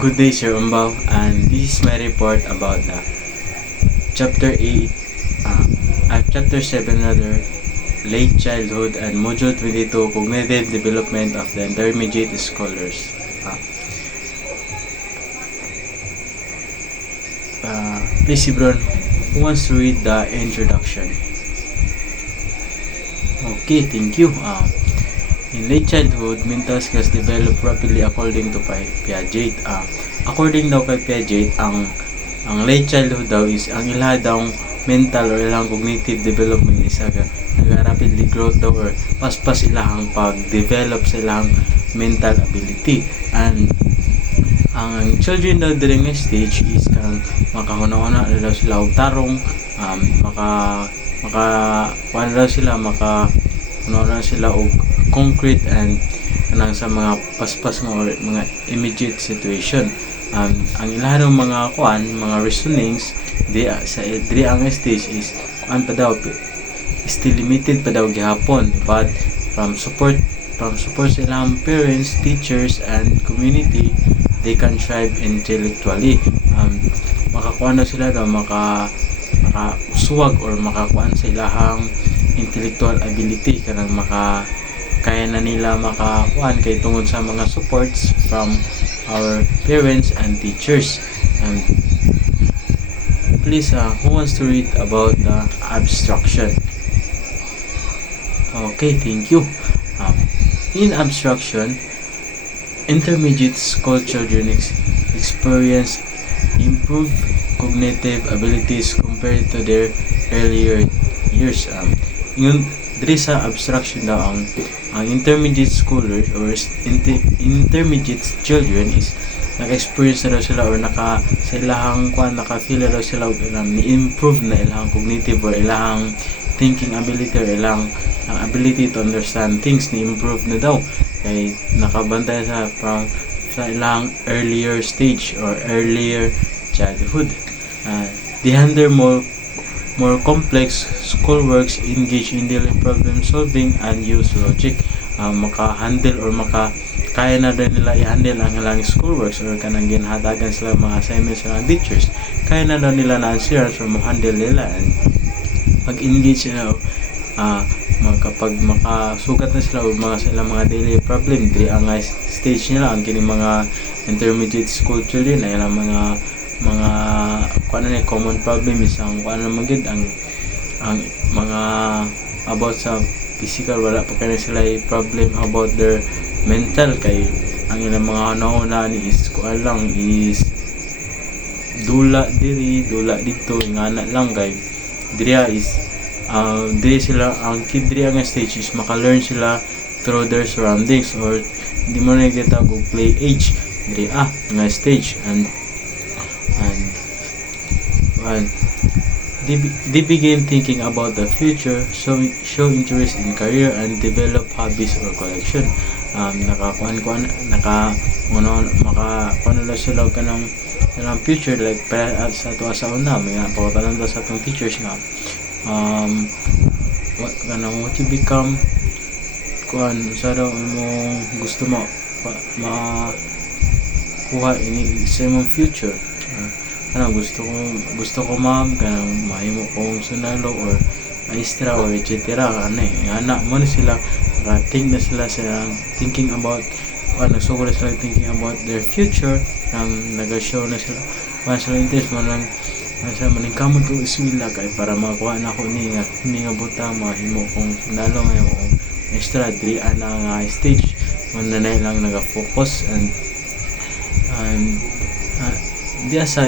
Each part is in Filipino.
Good day, Sir Umbaw, and this is my report about the Chapter 8, Chapter 7 rather, Late Childhood and Module 22, Cognitive Development of the Intermediate Scholars. Please, Ibron, who wants to read the introduction? Okay, thank you. In late childhood, mental skills develop rapidly according to Piaget. According daw kay Piaget, ang late childhood daw is ang ilaha daw mental or ilang cognitive development is naga-rapidly growth daw or paspas ilahang pag-develop sa ilang mental ability. And ang children daw during this stage is kanang makahuna-una daw sila og tarong, maka sila og concrete and kanang sa mga paspas nga or mga immediate situation. Ang ilang mga mga reasonings diri ang stage is pa daw still limited pa daw gihapon, but from support sa ilang parents, teachers and community, they can thrive intellectually. Makakuha na sila daw makasuwag or makakuha sa ilahang intellectual ability kanang kaya na nila makakuan kay tungod sa mga supports from our parents and teachers. Please, who wants to read about the abstraction? Okay, thank you. In abstraction, intermediate school children experience improved cognitive abilities compared to their earlier years. Yun diri sa abstraction daw ang intermediate scholars or intermediate children is naka-experience na daw sila or sa ilahang naka-feel na daw sila ni-improve na ilahang cognitive or ilahang thinking ability or ilahang ability to understand things ni-improve na daw kay nakabantay sa ilahang earlier stage or earlier childhood. They handle more complex schoolworks, engage in daily problem solving and use logic. Maka-handle or kaya na din nila i-handle ang ilang schoolworks or kanang ginhatagan sila mga assignments ng teachers. Kaya na daw nila na-answer or ma-handle nila, and pag-engage sila kapag makasukat na sila o sa ilang mga daily problem diri ang stage nila ang kining mga intermediate school children ay ilang mga common problem is ang magid ang mga about sa physical, wala pa kaya sila problem about their mental kay ang ilang mga nauna ni is dula dito ingana lang kay diri sila ang kid diri ang stage is maka-learn sila through their surroundings or di mo na kita og play age diri nga stage and they begin thinking about the future, show interest in career and develop hobbies or collection. Makakuha na sila kanang future like sa ato sa una may pagtanan sa atong teachers nga what you become sa daw mo gusto mo kuha sa imong future. Gusto ko ma'am kanang mahimo kong sunalo or maestra or etc. Anak mo na sila think na sila sa thinking about nagsugod na sila thinking about their future nag-show na sila sila interest maningkamot ko iswila kay para makakuha na ako ni nga buta mahimo kong sunalo mahimo kong maestra diri nga stage man na lang naga-focus and diya sa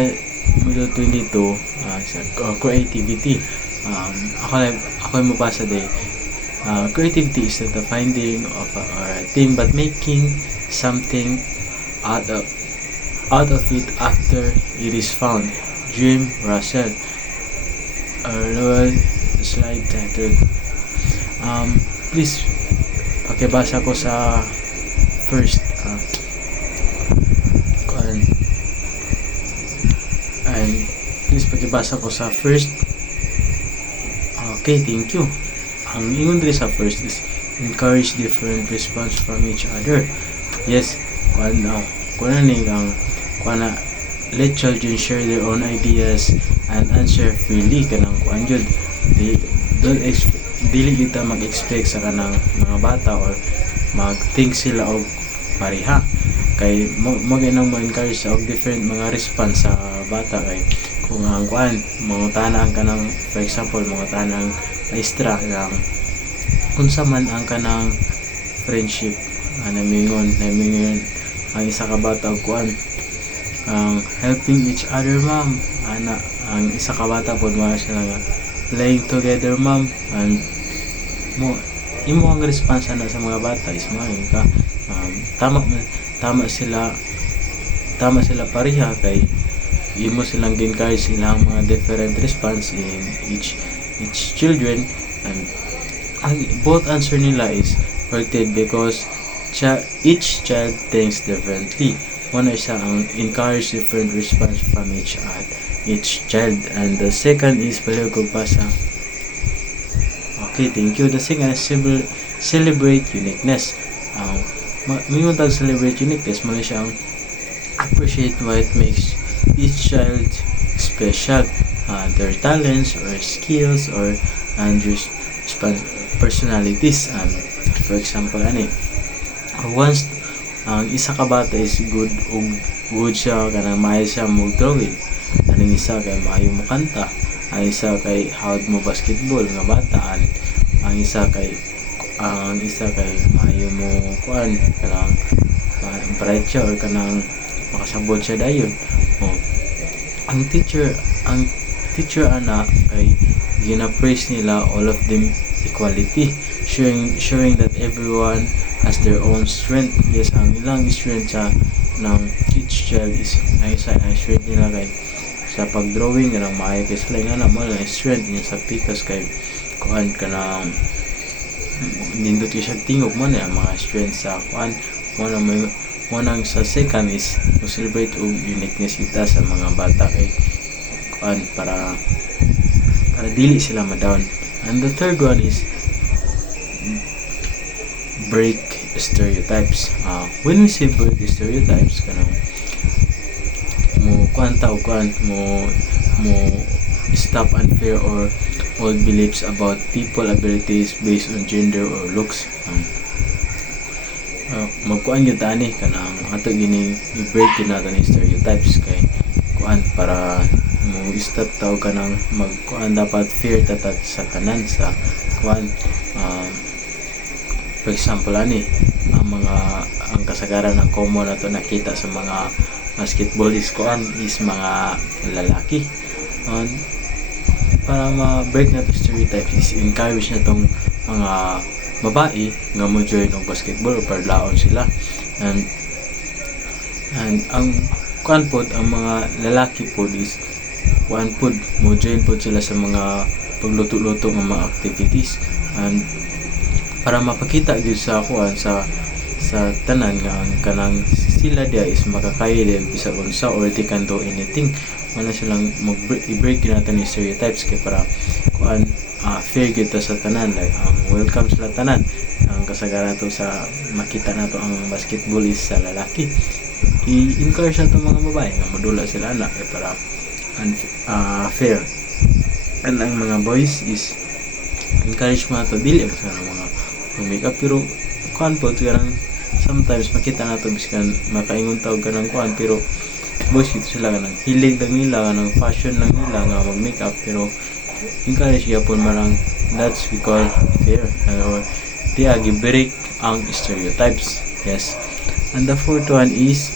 module 22 sa creativity. Ako mo basa day. Creativity is not the finding of a thing but making something out of it after it is found. Jim Russell. Slide title. Please pakibasa ko sa first and please pakibasa ko sa first. Okay, thank you. Ang ingon diri sa first is encourage different response from each other. Yes, kuan ni ang kuana let children share their own ideas and answer freely kanang kuan jud di dili kita mag-expect sa kanang mga bata or mag-think sila og pareha kay mo ginang mo encourage sa og different mga response sa bata kay kung ang kuan mangutanan ka ng for example mangutanan ang maestra ang unsa man ang kanang friendship namingon ang isa ka bata og kuan ang helping each other ma'am ana ang isa ka bata pod mo sila nga playing together ma'am and mo imo ang response na sa mga bata is maayong ka tama sila pareha kay imo silang encourage silang mga different response in each children and both answer nila is worth because each child thinks differently. One is ang encourage different response from each child and the second is palihog kog pasa. Okay, thank you. The second is celebrate uniqueness. Mingon tag celebrate uniqueness mo siya ang appreciate what makes each child special, their talents or skills or and personalities. For example, once ang isa ka bata is good siya kanang maayo siya mo drawing, aning isa kay maayo mo kanta, ang isa kay hawad mo basketball nga bata, ang isa kay maayo mo kuan kanang bright siya or kanang makasabot siya dayon. Ang teacher ana kay gina-praise nila all of them equality, showing that everyone has their own strength. Yes, ang ilang strength sa ng each child is ang strength nila kay sa pagdrawing kanang maayo kay sila nga mo lang strength niya sa pikas kay kuan kanang nindot siya tingog mo na mga strength sa kuan mo nang sa second is to celebrate og uniqueness kita sa mga bata kay kuan para dili sila ma-down. And the third one is break stereotypes. When we say break stereotypes kanang mo stop unfair or old beliefs about people abilities based on gender or looks. Magkuan gyud ani kanang ato gini i-break nato ni stereotypes kay kuan para mo stop taw kanang magkuan dapat fair tatat sa tanan sa kuan. For example ang kasagaran ng common nato nakita sa mga basketballist kuan is mga lalaki. Para ma-break na to stereotypes is encourage na tong mga babae nga mo join og basketball o parlaon sila and ang kuan pod ang mga lalaki pod is kuan pod mo join pod sila sa mga pagluto-luto ng mga activities and para mapakita gyud sa kuan sa tanan nga kanang sila dia is makakaya din bisag unsa or they can do anything. Wala silang i-break natin ni stereotypes kay para kuan fair gyud ta sa tanan like welcome sila tanan. Ang kasagaran to sa makita nato ang basketball is sa lalaki, i-encourage nato mga babae nga modula sila ana kay para fair. And ang mga boys is encourage mo nato dili sa mga makeup pero kuan po kanang sometimes makita nato biskan makaingon tawag kanang kuan pero boys kito sila kanang hilig lang nila kanang fashion lang nila nga mag makeup pero encourage gyapon marang that's we call fair or di break ang stereotypes. Yes, and the fourth one is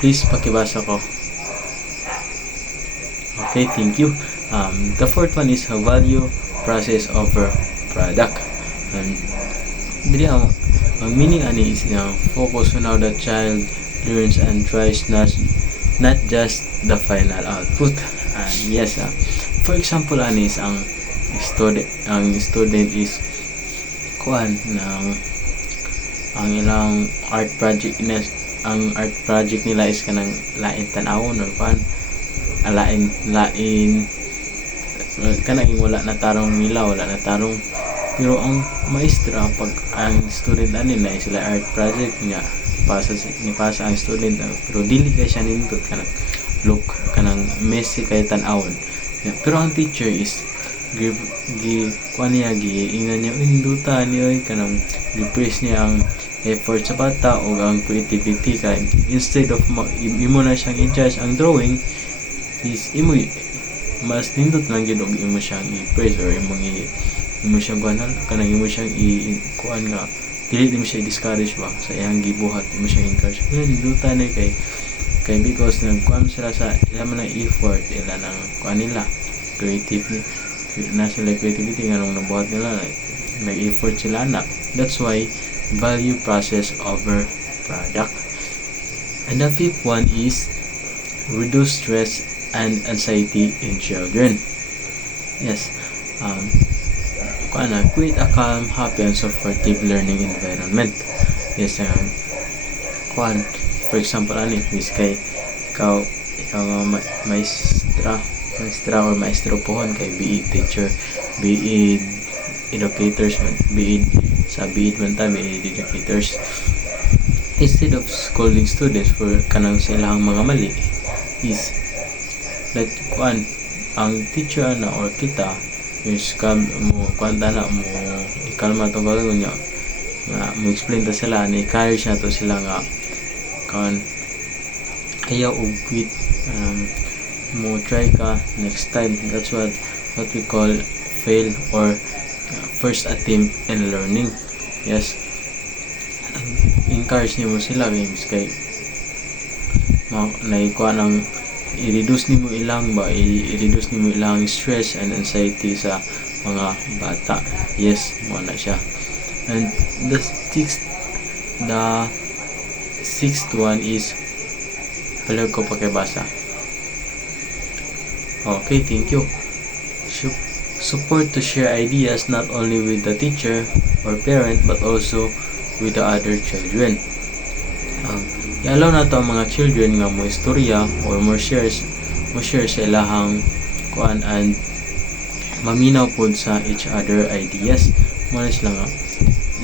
please pakibasa ko. Okay, thank you. The fourth one is value process over product. And dili ang meaning ani is focus on how the child learns and tries not just the final output. And yes, for example ani is ang student is kuan ng ang ilang art project nila is kanang lain tanawon or kuan lain kanang wala na tarong pero ang maestra pag ang student nila sila art project nga nipasa ang student pero dili kay siya nindot kanang look kanang messy kay tan-awon. Pero ang teacher is kuan niya giingnan niya indutan niya kanang i-praise niya ang effort sa bata o ang creativity kay instead of imo na siyang i-judge ang drawing is imo mas nindot lang gyud og imo siyang i-praise or imo siyang kuanan kanang imo siyang kuan nga dili mo siya i-discourage ba sa iyang gibuhat, imo siyang encourage nindutan na kay because nagkuan sila sa ilang man effort ila nang kuan nila creative na sila creativity nga nung nabuhat nila nag-effort sila na. That's why value process over product. And the fifth one is reduce stress and anxiety in children. Yes, create a calm, happy, and supportive learning environment. Yes, for example, is kay ikaw nga maestra or maestro pohon kay be it teacher, be it educators man, be it man ta, be it educators. Instead of scolding students for kanang sa ilang mga mali, is let ang teacher na or kita is mo kwanta na mo ikalma tong galon niya nga mo explain ta sila ni encourage na to sila nga kan ayaw og quit, mo try ka next time. That's what we call fail or first attempt in learning. Yes, encourage niyo sila games kay naikuha ng i-reduce nimo ilang stress and anxiety sa mga bata. Yes, mo na siya. And the sixth one is palag ko pakibasa. Okay, thank you. Support to share ideas not only with the teacher or parent but also with the other children. I-allow na to ang mga children nga mo istorya or mo share sa ilahang kuan and maminaw pod sa each other ideas. Mo na sila nga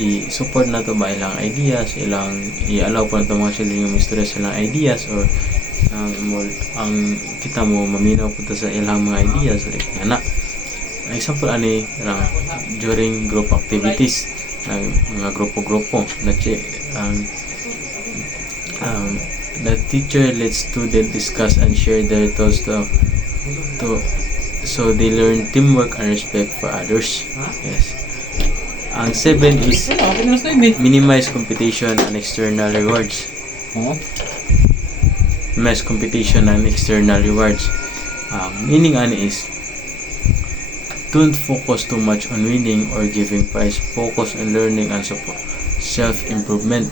i-support na to ba ilang ideas, i-allow po na to mga children nga mo istorya sa ilang ideas or ang kita mo maminaw po sa ilang mga ideas like nga na. Ang example during group activities mga grupo-grupo na the teacher lets students discuss and share their thoughts so they learn teamwork and respect for others. Yes. Ang 7 is minimize competition and external rewards. Minimize competition and external rewards. Meaning is don't focus too much on winning or giving prize. Focus on learning and support self-improvement.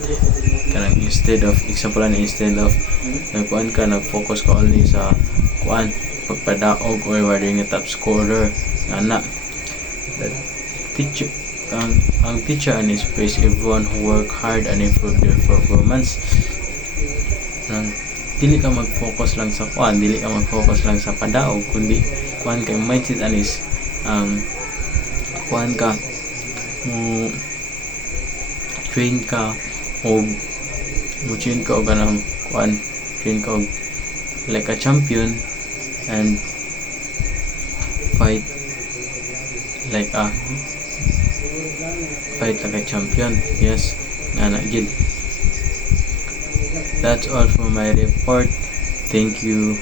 Instead of nagkuan ka, nag-focus ka only sa pagpadaog or rewarding a top scorer ana. Ang teacher is praise everyone who work hard and improve their performance. Dili ka mag-focus lang sa padaog kundi kay mindset is train ka o train ka like a champion and fight like a champion. Yes, that's all for my report. Thank you.